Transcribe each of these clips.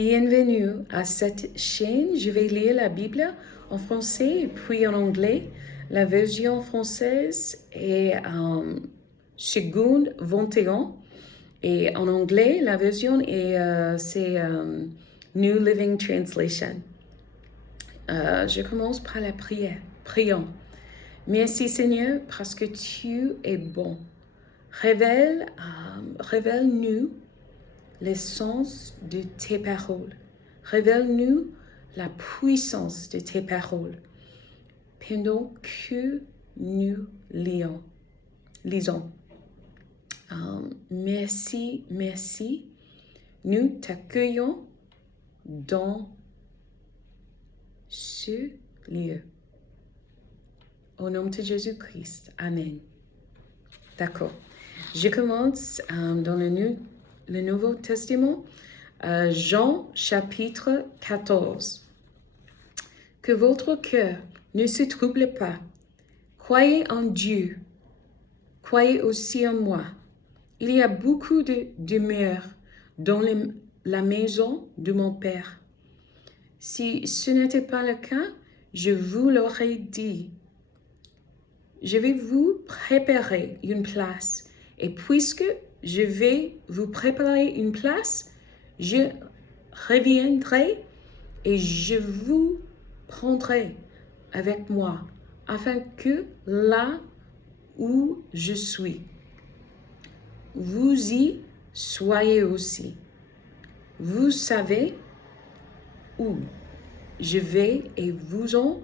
Bienvenue à cette chaîne. Je vais lire la Bible en français et puis en anglais. La version française est seconde 21 et en anglais, la version c'est New Living Translation. Je commence par la prière. Prions. Merci Seigneur parce que tu es bon. Révèle-nous l'essence de tes paroles. Révèle-nous la puissance de tes paroles pendant que nous lisons. Merci. Nous t'accueillons dans ce lieu. Au nom de Jésus-Christ. Amen. D'accord. Je commence dans le Nouveau Testament, Jean chapitre 14. Que votre cœur ne se trouble pas. Croyez en Dieu. Croyez aussi en moi. Il y a beaucoup de demeures dans la maison de mon Père. Si ce n'était pas le cas, je vous l'aurais dit. Je vais vous préparer une place. Et puisque je vais vous préparer une place, je reviendrai et je vous prendrai avec moi, afin que là où je suis, vous y soyez aussi. Vous savez où je vais et vous en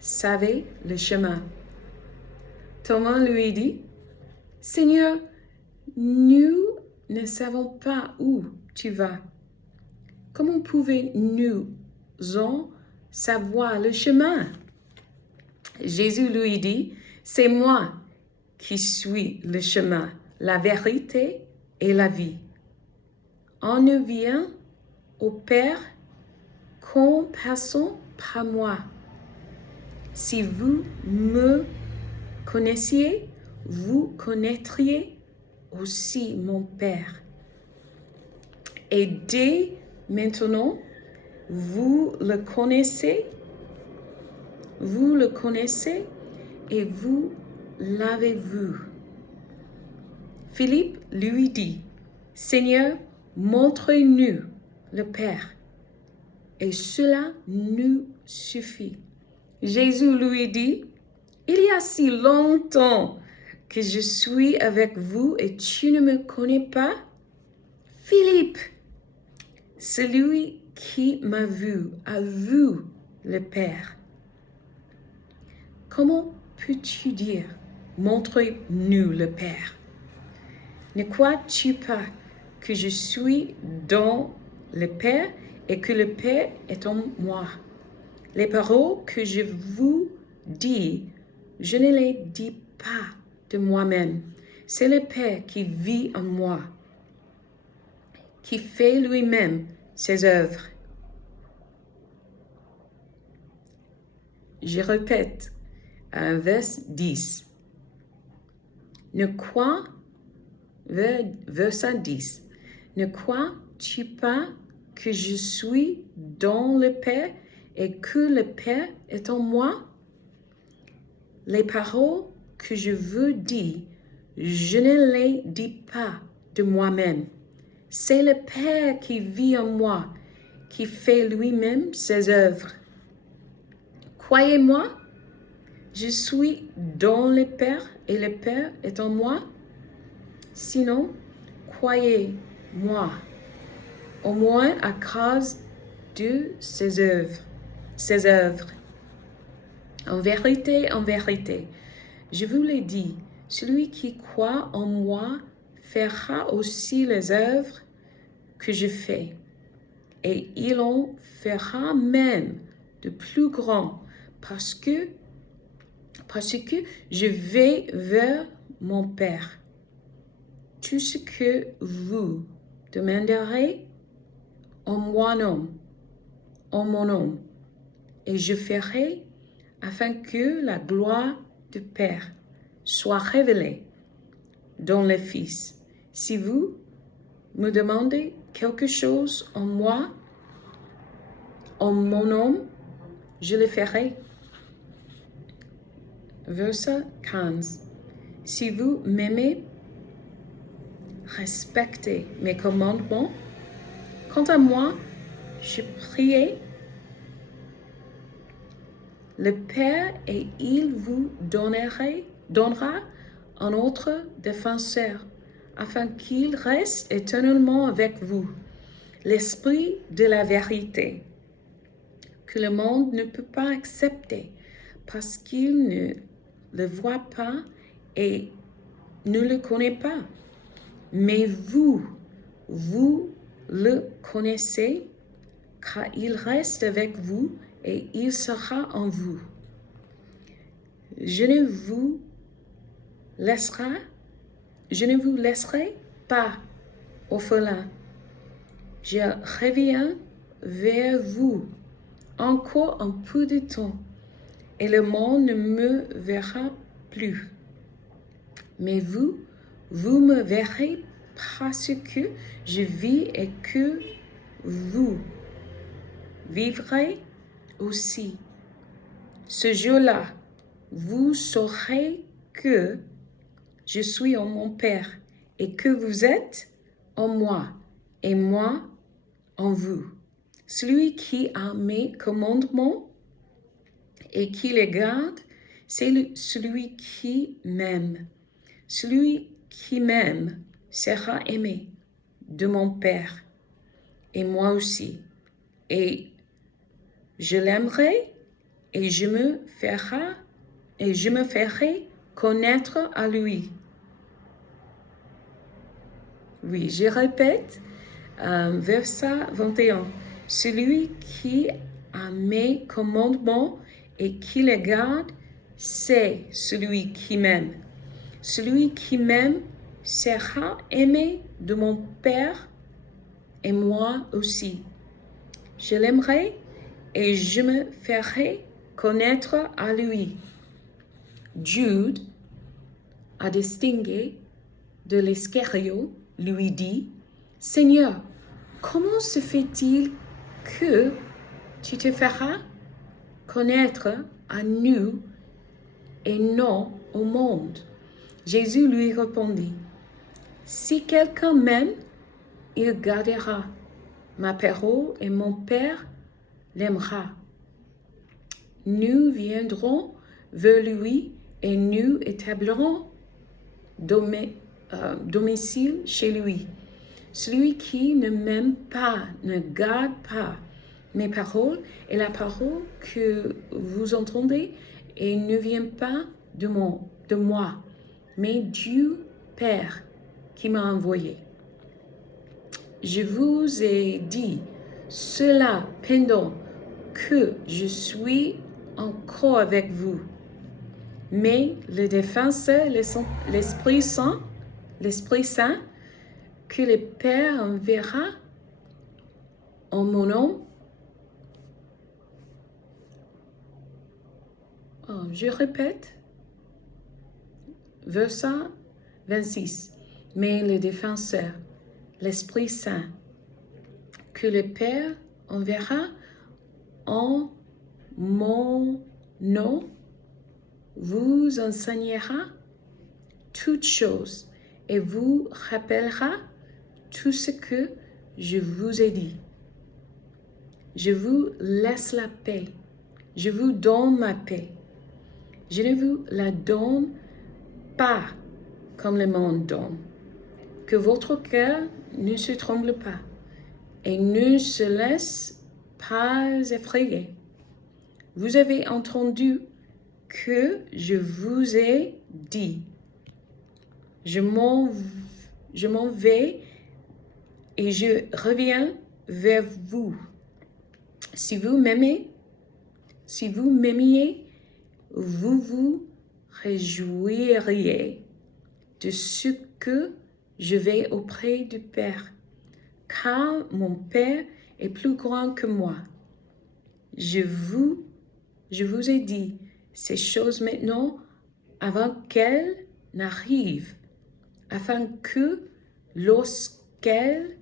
savez le chemin. Thomas lui dit, Seigneur, nous ne savons pas où tu vas. Comment pouvons-nous en savoir le chemin? Jésus lui dit, c'est moi qui suis le chemin, la vérité et la vie. On ne vient au Père qu'en passant par moi. Si vous me connaissiez, vous connaîtriez aussi mon Père. Et dès maintenant, vous le connaissez et vous l'avez vu. Philippe lui dit, Seigneur, montre-nous le Père, et cela nous suffit. Jésus lui dit, il y a si longtemps que je suis avec vous et tu ne me connais pas? Philippe, celui qui m'a vu a vu le Père. Comment peux-tu dire, montre-nous le Père? Ne crois-tu pas que je suis dans le Père et que le Père est en moi? Les paroles que je vous dis, je ne les dis pas de moi-même. C'est le Père qui vit en moi, qui fait lui-même ses œuvres. Je répète, verset 10. Verset 10. Ne crois-tu pas que je suis dans le Père et que le Père est en moi? Les paroles que je vous dis, je ne les dis pas de moi-même. C'est le Père qui vit en moi, qui fait lui-même ses œuvres. Croyez-moi, je suis dans le Père et le Père est en moi. Sinon, croyez-moi, au moins à cause de ses œuvres. En vérité, je vous l'ai dit, celui qui croit en moi fera aussi les œuvres que je fais, et il en fera même de plus grands, parce que je vais vers mon Père. Tout ce que vous demanderez en mon nom, et je ferai afin que la gloire du Père soit révélée dans le Fils. Si vous me demandez quelque chose en moi, en mon nom, je le ferai. Verset 15. Si vous m'aimez, respectez mes commandements. Quant à moi, je priais le Père et il vous donnera un autre défenseur, afin qu'il reste éternellement avec vous, l'Esprit de la vérité, que le monde ne peut pas accepter, parce qu'il ne le voit pas et ne le connaît pas. Mais vous le connaissez, car il reste avec vous et il sera en vous. Je ne vous laisserai pas orphelin. Je reviens vers vous encore un peu de temps, et le monde ne me verra plus. Mais vous me verrez parce que je vis et que vous vivrez aussi. Ce jour-là, vous saurez que je suis en mon Père et que vous êtes en moi et moi en vous. Celui qui a mes commandements et qui les garde, c'est celui qui m'aime. Celui qui m'aime sera aimé de mon Père et moi aussi. Et je l'aimerai et je me ferai connaître à lui. Oui, je répète, verset 21. Celui qui a mes commandements et qui les garde, c'est celui qui m'aime. Celui qui m'aime sera aimé de mon Père et moi aussi. Je l'aimerai et je me ferai connaître à lui. Jude, à distinguer de l'Iscario, lui dit, Seigneur, comment se fait-il que tu te feras connaître à nous et non au monde? Jésus lui répondit, si quelqu'un m'aime, il gardera ma parole et mon Père l'aimera. Nous viendrons vers lui et nous établirons domicile chez lui. Celui qui ne m'aime pas, ne garde pas mes paroles et la parole que vous entendez et ne vient pas de moi, mais Dieu Père qui m'a envoyé. Je vous ai dit cela pendant que je suis encore avec vous. Mais le défenseur, l'Esprit Saint, que le Père enverra en mon nom, je répète, verset 26. Mais le défenseur, l'Esprit Saint, que le Père enverra en mon nom, vous enseignera toutes choses et vous rappellera tout ce que je vous ai dit. Je vous laisse la paix. Je vous donne ma paix. Je ne vous la donne pas comme le monde donne. Que votre cœur ne se tremble pas et ne se laisse pas effrayer. Vous avez entendu que je vous ai dit, je m'en vais et je reviens vers vous. Si vous m'aimiez, vous vous réjouiriez de ce que je vais auprès du Père, car mon Père est plus grand que moi. Je vous ai dit ces choses maintenant avant qu'elles n'arrivent, afin que lorsqu'elles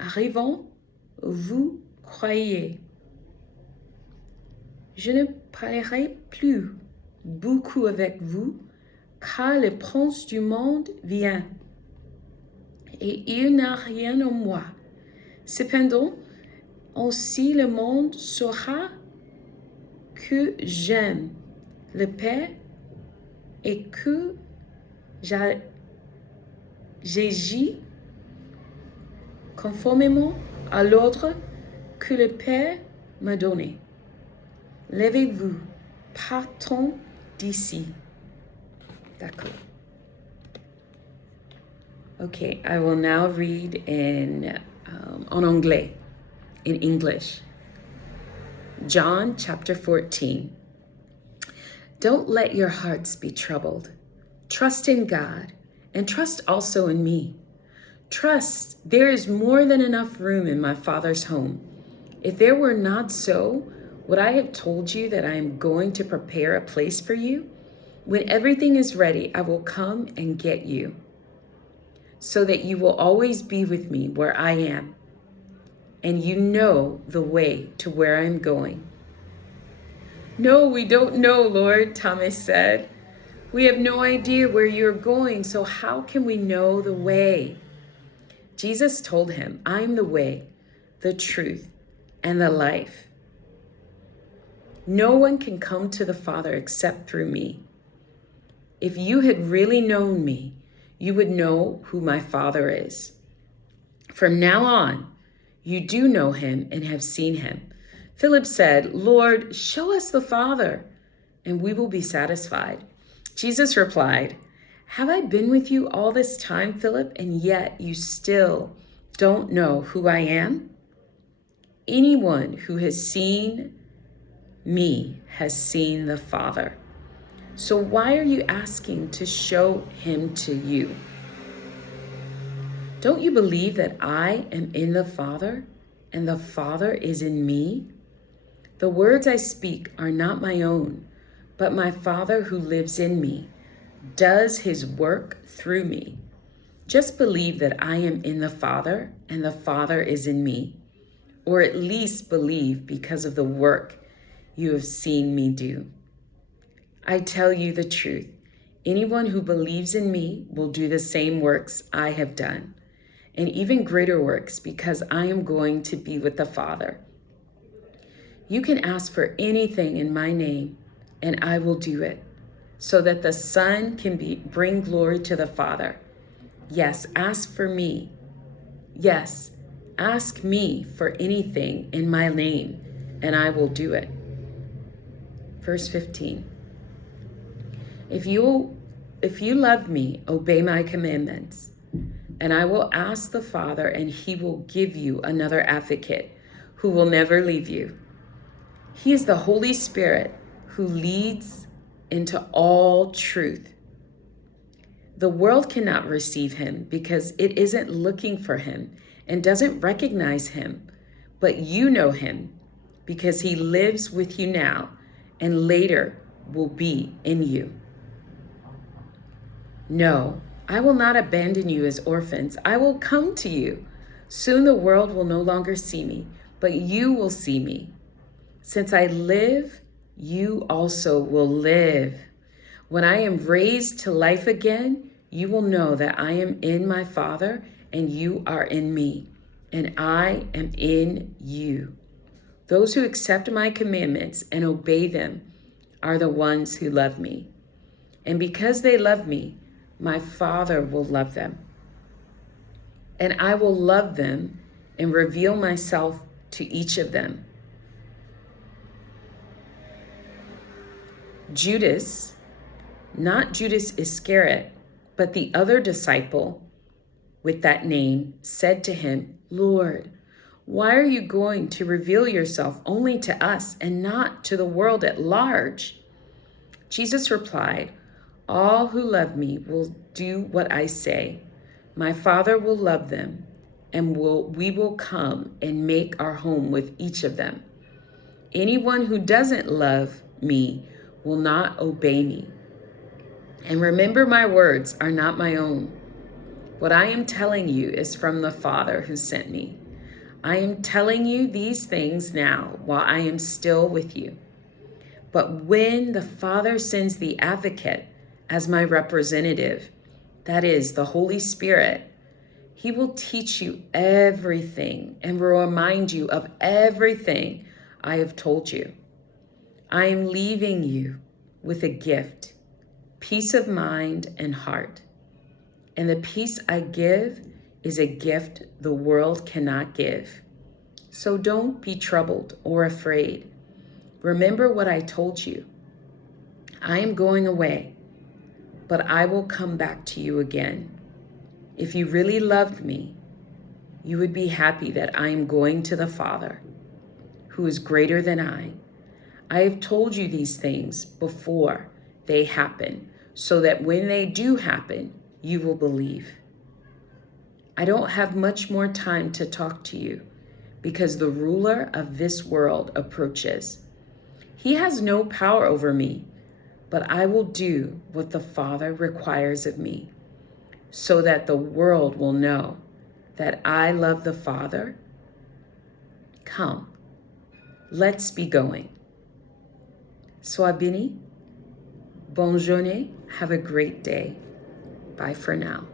arrivant, vous croyez. Je ne parlerai plus beaucoup avec vous, car le prince du monde vient, et il n'a rien en moi. Cependant, ainsi le monde saura que j'aime le Père et que j'agis conformément à l'ordre que le Père m'a donné. Levez-vous, partons d'ici. D'accord. Okay, I will now read en anglais, in English. John chapter 14. Don't let your hearts be troubled. Trust in God and trust also in me. Trust there is more than enough room in my Father's home. If there were not so, would I have told you that I am going to prepare a place for you? When everything is ready, I will come and get you, so that you will always be with me where I am, and you know the way to where I am going. No, we don't know, Lord, Thomas said. We have no idea where you're going, so how can we know the way? Jesus told him, I am the way, the truth, and the life. No one can come to the Father except through me. If you had really known me, you would know who my Father is. From now on, you do know him and have seen him. Philip said, Lord, show us the Father, and we will be satisfied. Jesus replied, have I been with you all this time, Philip, and yet you still don't know who I am? Anyone who has seen me has seen the Father. So why are you asking to show him to you? Don't you believe that I am in the Father and the Father is in me? The words I speak are not my own, but my Father who lives in me does his work through me. Just believe that I am in the Father and the Father is in me, or at least believe because of the work you have seen me do. I tell you the truth. Anyone who believes in me will do the same works I have done, and even greater works, because I am going to be with the Father. You can ask for anything in my name, and I will do it, so that the Son can bring glory to the Father. Yes, ask for me. Yes, ask me for anything in my name, and I will do it. Verse 15. If you love me, obey my commandments, and I will ask the Father, and he will give you another advocate who will never leave you. He is the Holy Spirit who leads into all truth. The world cannot receive him because it isn't looking for him and doesn't recognize him, but you know him because he lives with you now and later will be in you. No, I will not abandon you as orphans. I will come to you. Soon the world will no longer see me, but you will see me. Since I live, you also will live. When I am raised to life again, you will know that I am in my Father and you are in me, and I am in you. Those who accept my commandments and obey them are the ones who love me. And because they love me, my Father will love them. And I will love them and reveal myself to each of them. Judas, not Judas Iscariot, but the other disciple with that name, said to him, Lord, why are you going to reveal yourself only to us and not to the world at large? Jesus replied, all who love me will do what I say. My Father will love them, and we will come and make our home with each of them. Anyone who doesn't love me will not obey me. And remember, my words are not my own. What I am telling you is from the Father who sent me. I am telling you these things now while I am still with you. But when the Father sends the advocate as my representative, that is the Holy Spirit, he will teach you everything and will remind you of everything I have told you. I am leaving you with a gift, peace of mind and heart. And the peace I give is a gift the world cannot give. So don't be troubled or afraid. Remember what I told you. I am going away, but I will come back to you again. If you really loved me, you would be happy that I am going to the Father, who is greater than I. I have told you these things before they happen, so that when they do happen, you will believe. I don't have much more time to talk to you because the ruler of this world approaches. He has no power over me, but I will do what the Father requires of me, so that the world will know that I love the Father. Come, let's be going. Sois béni. Bonne journée. Have a great day. Bye for now.